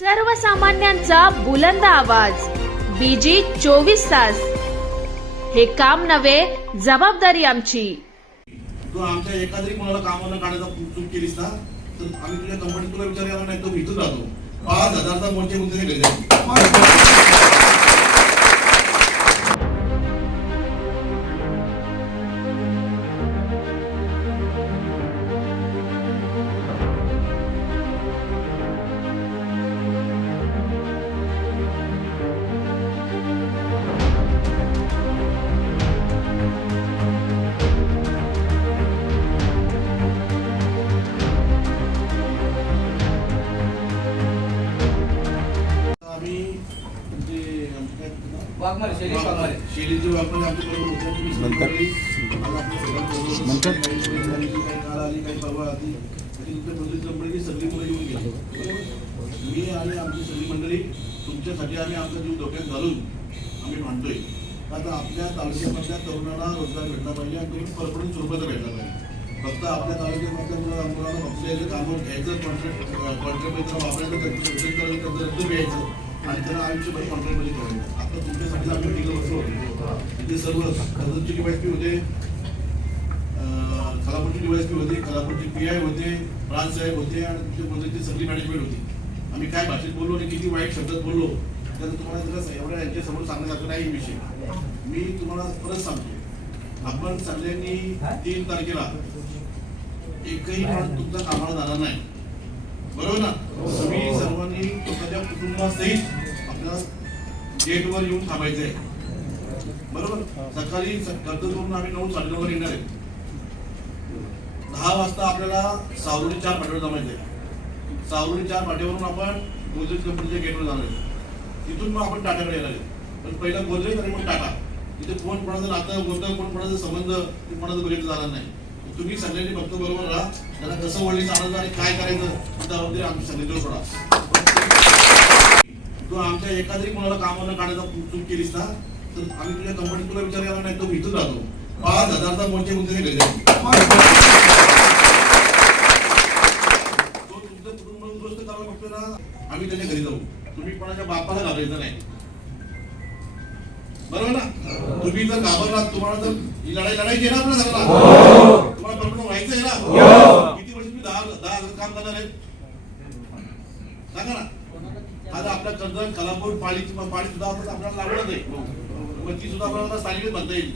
सर्वसामान्यांचा बुलंद आवाज बीजी 24 तास. हे काम नव्हे, जबाबदारी आमची. तू आमच्या एखादी कोणाला कामाला काढायचा चूक केलीस ना तर आम्ही तुझ्या कंपनीत तुला विचारायला नाही, तो इथून राहतो. 5,000चा मोर्चे गुंतवणे घरी जाईल. शेलीचे व्यापारी आमच्याकडे होते. तुम्ही सरकारी नंतर काही काळ आली, काही परवा आली, तुमच्या प्रदेश कंपनीची सगळी मुलं येऊन गेली. मी आणि आमची सगळी मंडळी तुमच्यासाठी आम्ही आमचा जीव धोक्यात घालून आम्ही मांडतोय. आता आपल्या तालुक्यामधल्या तरुणांना रोजगार भेटला पाहिजे आणि तुम्ही परपडून स्वरूपाचा भेटला पाहिजे. फक्त आपल्या तालुक्यामधल्या मुलांना फक्त कामावर घ्यायचं, कॉन्ट्रॅक्ट वापरायचं, त्यांचं रद्द घ्यायचं आणि त्यांना आयुष्यभर कॉन्ट्रॅक्टमध्ये ठेवायचं. आता तुमच्यासाठी आम्ही टिकत बसलो. इथे सर्व कर्जतची डीवायएसपी होते, खालापूरची डीवायएसपी होते, खालापूरचे पीआय होते, प्रांत साहेब होते आणि तुमच्या पद्धतीची सगळी मॅनेजमेंट होती. आम्ही काय भाषेत बोललो आणि किती वाईट शब्दात बोललो तर तुम्हाला जरा एवढ्या यांच्यासमोर सांगण्यासारखं नाही विषय. मी तुम्हाला परत सांगतो, आपण सगळ्यांनी 3 तारखेला एकही माणूस तुमचा कामाला जाणार नाही, बरोबर ना? तुम्ही सर्वांनी तुमच्या कुटुंबासहित आपल्या गेटवर येऊन थांबायचंय, बरोबर? सकाळी कर्जतवरून आम्ही 9-9:30 वर येणार आहे. 10 वाजता आपल्याला सावरुडी 4 फाट्यावर जमायचंय. सावरुडी 4 फाट्यावरून आपण गोदरेज कंपनीच्या गेटवर जाणार आहे. तिथून मग आपण टाटाकडे येणार आहे. पण पहिला गोदरेज आणि मग टाटा. तिथे कोण कोणाचं नातं होतं, कोण कोणाचा संबंध ते कोणाचं बघितलं जाणार नाही. तुम्ही सगळ्यांनी फक्त बरोबर राहा. त्यांना कसं वळली चालायचं आणि काय करायचं त्याबद्दल आमची सगळी सोडा. तू आमच्या एखादी कोणाला कामाला काढायचा चूक केलीस ना तर आम्ही तुझ्या कंपनीत तुला विचारायला नाही, तो इथून राहतो. 5,000चा मोर्चे गुंतवणे घरी जाईल. तो तुमचं कुटुंब उद्ध्वस्त करायला बघतो ना, आम्ही त्याच्या घरी जाऊ. तुम्ही कोणाच्या बापाला घाबरायचं नाही, बरोबर ना? तुम्ही जर घाबरलात, तुम्हाला जर ही लढाई लढायची आहे ना आपल्या सगळ्यांना, तुम्हाला परत व्हायचं आहे ना? किती वर्ष तुम्ही 10 काम करणार आहेत सांगा ना? आज आपल्या कर्जत, खालापूर, पाळी सुद्धा आपल्याला लागणार नाही, मग ती सुद्धा आपल्याला स्थानिक म्हणता येईल.